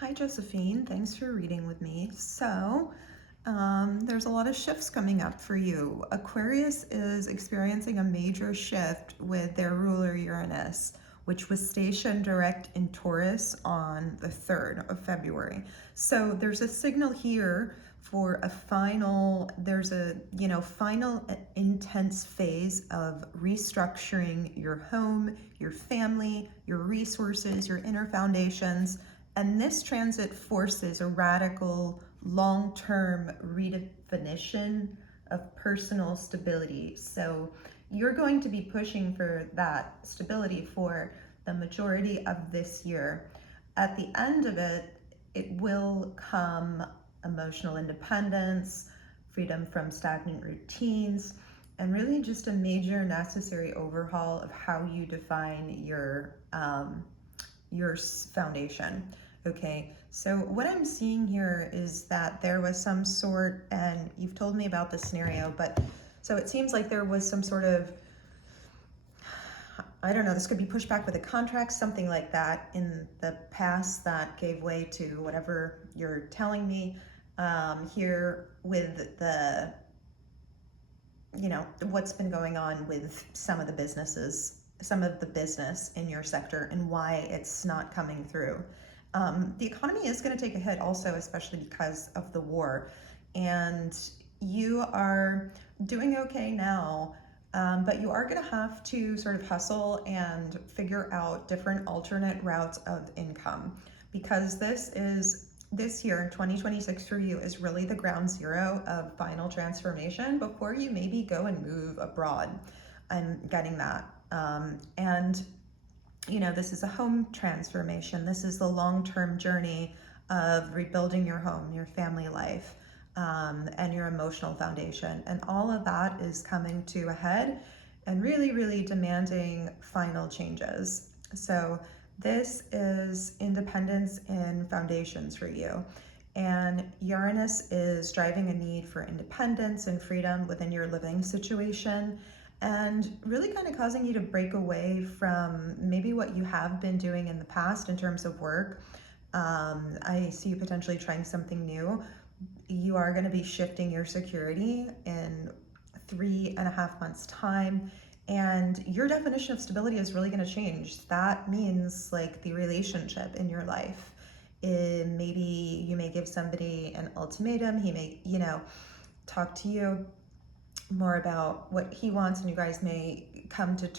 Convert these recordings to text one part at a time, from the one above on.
Hi, Josephine. Thanks for reading with me. There's a lot of shifts coming up for you. Aquarius is experiencing a major shift with their ruler Uranus, which was stationed direct in Taurus on the 3rd of February. So there's a signal here for final intense phase of restructuring your home, your family, your resources, your inner foundations. And this transit forces a radical long-term redefinition of personal stability. So you're going to be pushing for that stability for the majority of this year. At the end of it, it will come emotional independence, freedom from stagnant routines, and really just a major necessary overhaul of how you define your foundation. Okay, so what I'm seeing here is that there was some sort, and you've told me about the scenario, but so it seems like there was some sort of, I don't know, this could be pushed back with a contract, something like that in the past that gave way to whatever you're telling me here with the, what's been going on with some of the business in your sector and why it's not coming through. The economy is going to take a hit also, especially because of the war. And you are doing okay now, but you are going to have to sort of hustle and figure out different alternate routes of income, because this year in 2026 for you is really the ground zero of final transformation before you maybe go and move abroad. I'm getting that. This is a home transformation. This is the long-term journey of rebuilding your home, your family life, and your emotional foundation. And all of that is coming to a head and really, really demanding final changes. So this is independence in foundations for you. And Uranus is driving a need for independence and freedom within your living situation, and really kind of causing you to break away from maybe what you have been doing in the past in terms of work. I see you potentially trying something new. You are going to be shifting your security in 3.5 months' time, and your definition of stability is really going to change. That means like the relationship in your life. Maybe you may give somebody an ultimatum. He may, talk to you more about what he wants, and you guys may come to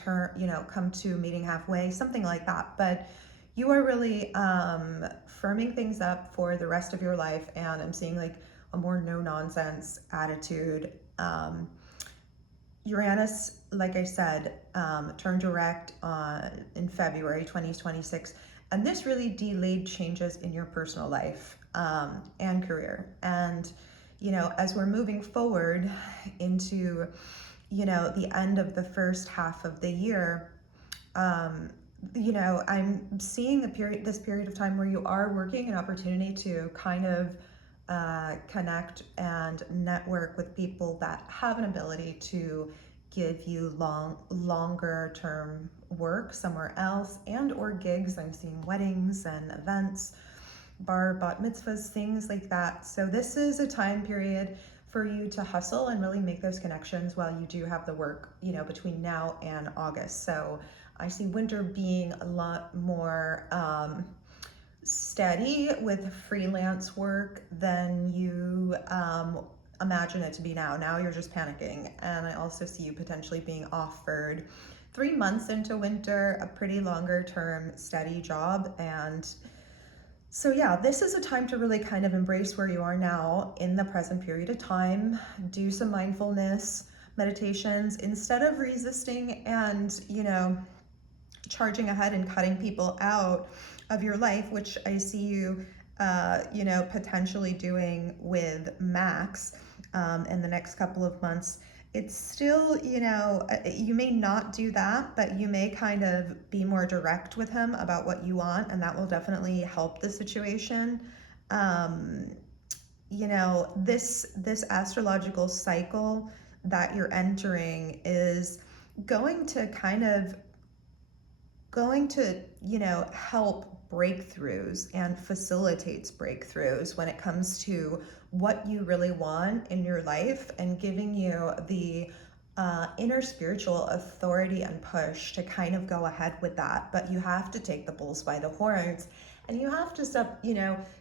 meeting halfway, something like that. But you are really firming things up for the rest of your life, and I'm seeing like a more no nonsense attitude. Uranus, like I said, turned direct in February 2026, and this really delayed changes in your personal life and career. And as we're moving forward into, the end of the first half of the year, I'm seeing this period of time where you are working an opportunity to kind of connect and network with people that have an ability to give you longer term work somewhere else, and or gigs. I'm seeing weddings and events, bat mitzvahs, things like that. So this is a time period for you to hustle and really make those connections while you do have the work, between now and August. So I see winter being a lot more steady with freelance work than you imagine it to be now. Now you're just panicking. And I also see you potentially being offered 3 months into winter, a pretty longer term steady job. And so yeah, this is a time to really kind of embrace where you are now in the present period of time. Do some mindfulness meditations instead of resisting and, charging ahead and cutting people out of your life, which I see you, potentially doing with Max in the next couple of months. It's still, you may not do that, but you may kind of be more direct with him about what you want, and that will definitely help the situation. This astrological cycle that you're entering is going to help breakthroughs and facilitates breakthroughs when it comes to what you really want in your life, and giving you the inner spiritual authority and push to kind of go ahead with that. But you have to take the bulls by the horns, and you have to stop,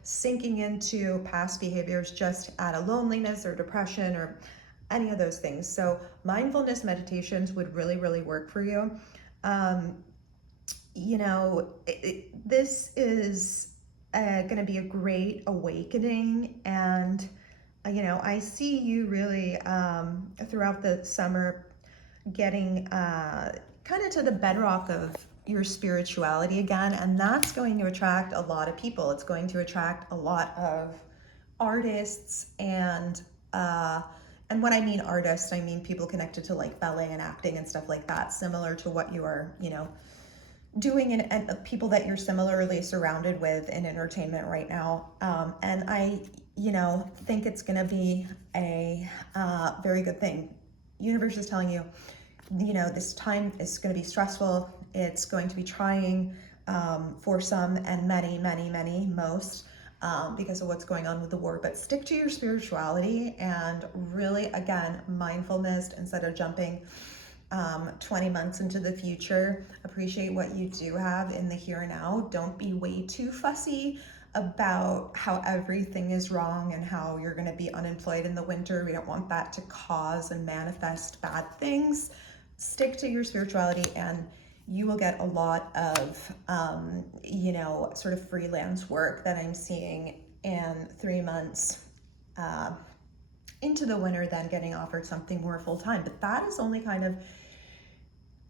sinking into past behaviors just out of loneliness or depression or any of those things. So mindfulness meditations would really, really work for you. This is going to be a great awakening, and I see you really throughout the summer getting kind of to the bedrock of your spirituality again, and that's going to attract a lot of people. It's going to attract a lot of artists, and when I mean artists, I mean people connected to like ballet and acting and stuff like that, similar to what you are, doing, and people that you're similarly surrounded with in entertainment right now. And I, think it's going to be a very good thing. Universe is telling you, this time is going to be stressful. It's going to be trying for some, and many, most, because of what's going on with the war. But stick to your spirituality, and really, again, mindfulness instead of jumping 20 months into the future. Appreciate what you do have in the here and now. Don't be way too fussy about how everything is wrong and how you're going to be unemployed in the winter. We don't want that to cause and manifest bad things. Stick to your spirituality, and you will get a lot of, sort of freelance work that I'm seeing in 3 months into the winter, then getting offered something more full-time. But that is only kind of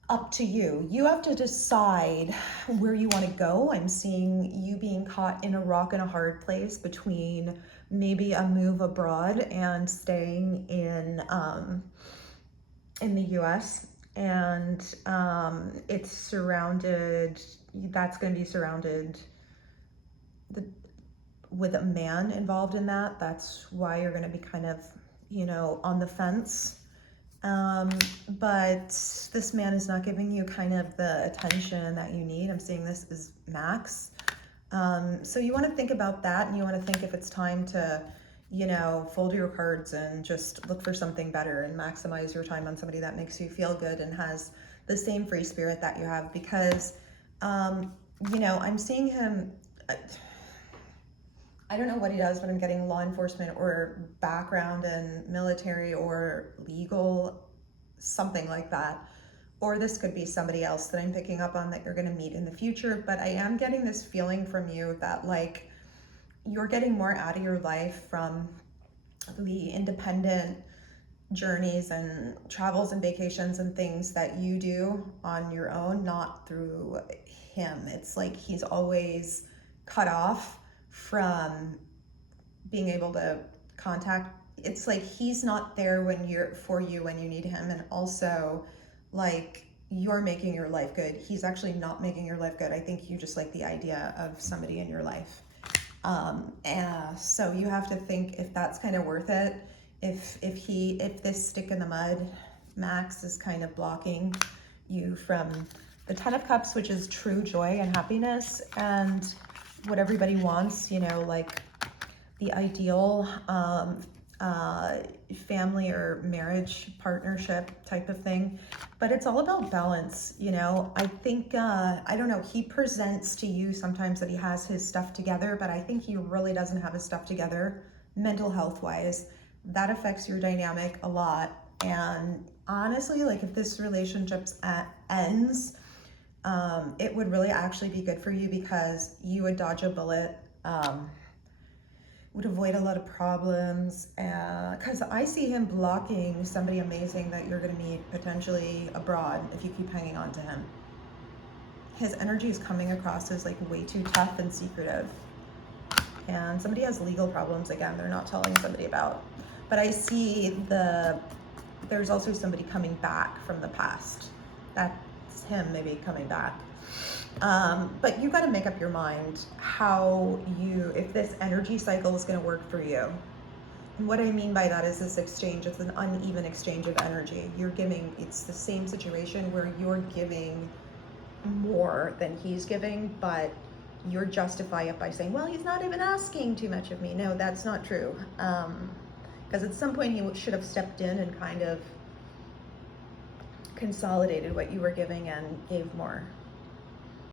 up to you. You have to decide where you want to go. I'm seeing you being caught in a rock and a hard place between maybe a move abroad and staying in the US, and it's surrounded, that's going to be surrounded with a man involved in that. That's why you're going to be kind of, on the fence. But this man is not giving you kind of the attention that you need. I'm seeing this as Max. So you want to think about that, and you want to think if it's time to, fold your cards and just look for something better and maximize your time on somebody that makes you feel good and has the same free spirit that you have. Because, I'm seeing him, I don't know what he does, but I'm getting law enforcement or background in military or legal, something like that. Or this could be somebody else that I'm picking up on that you're going to meet in the future. But I am getting this feeling from you that like you're getting more out of your life from the independent journeys and travels and vacations and things that you do on your own, not through him. It's like he's always cut off from being able to contact. It's like he's not there when you need him. And also, like, you're making your life good. He's actually not making your life good. I think you just like the idea of somebody in your life. And so you have to think if that's kind of worth it. If this stick in the mud, Max, is kind of blocking you from the Ten of Cups, which is true joy and happiness and what everybody wants, like the ideal family or marriage partnership type of thing. But it's all about balance. I think, I don't know, he presents to you sometimes that he has his stuff together, but I think he really doesn't have his stuff together mental health wise. That affects your dynamic a lot. And honestly, like if this relationship ends, it would really actually be good for you, because you would dodge a bullet, would avoid a lot of problems, because I see him blocking somebody amazing that you're going to meet potentially abroad if you keep hanging on to him. His energy is coming across as like way too tough and secretive, and somebody has legal problems again they're not telling somebody about. But I see there's also somebody coming back from the past. That's him maybe coming back. But you got to make up your mind if this energy cycle is going to work for you. And what I mean by that is this exchange, it's an uneven exchange of energy. It's the same situation where you're giving more than he's giving, but you're justify it by saying, well, he's not even asking too much of me. No, that's not true. Because at some point he should have stepped in and kind of consolidated what you were giving and gave more.